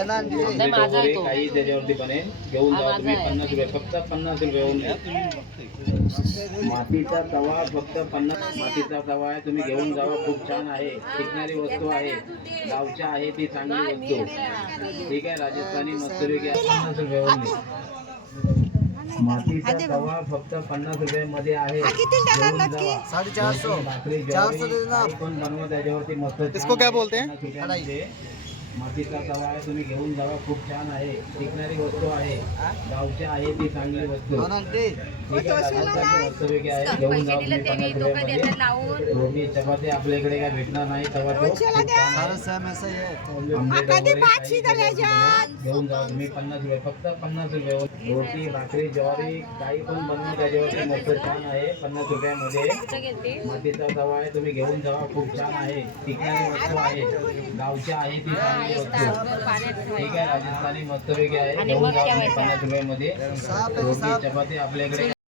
काही त्याच्यावरती बनेल. घेऊन जा तुम्ही 50 रुपये, फक्त 50 रुपये होऊन द्या. मातीचा तवा फक्त 50. मातीचा तवा आहे, तुम्ही घेऊन जावा. खूप छान आहे, टिकणारी वस्तू आहे, गावच्या आहे ती चांगली वस्तू. ठीक आहे, राजस्थानी मस्तुरी घ्या, 50 रुपये होऊन द्या. मातीचा तवा फक्त 50 रुपयामध्ये आहे. 450 पण बनवा त्याच्यावरती मस्त. इसको क्या बोलते हैं? मातीचा तवा आहे, तुम्ही घेऊन जावा. खूप छान आहे, टिकणारी वस्तू आहे, गावच्या आहे ती चांगली वस्तू. ठीक आहे, राजस्थानी वस्तू वेगळी आहे. घेऊन जावा तुम्ही 50 रुपयामध्ये. रोटी चपाती आपल्याकडे काय भेटणार नाही. तवा तो घेऊन जावा तुम्ही 50 रुपये, फक्त 50 रुपये. रोटी भाकरी ज्वारी काही पण बनवून त्याच्यावरती मस्त छान आहे, 50 रुपयामध्ये. मातीचा तवा आहे, तुम्ही घेऊन जावा. खूप छान आहे, टिकणारी वस्तू आहे, गावच्या आहे ती चांगली वस्तू. ठीक आहे, राजस्थानी मस्त वेगळी आहे. घेऊन जावा 50 रुपयामध्ये. रोटी चपाती आपल्याकडे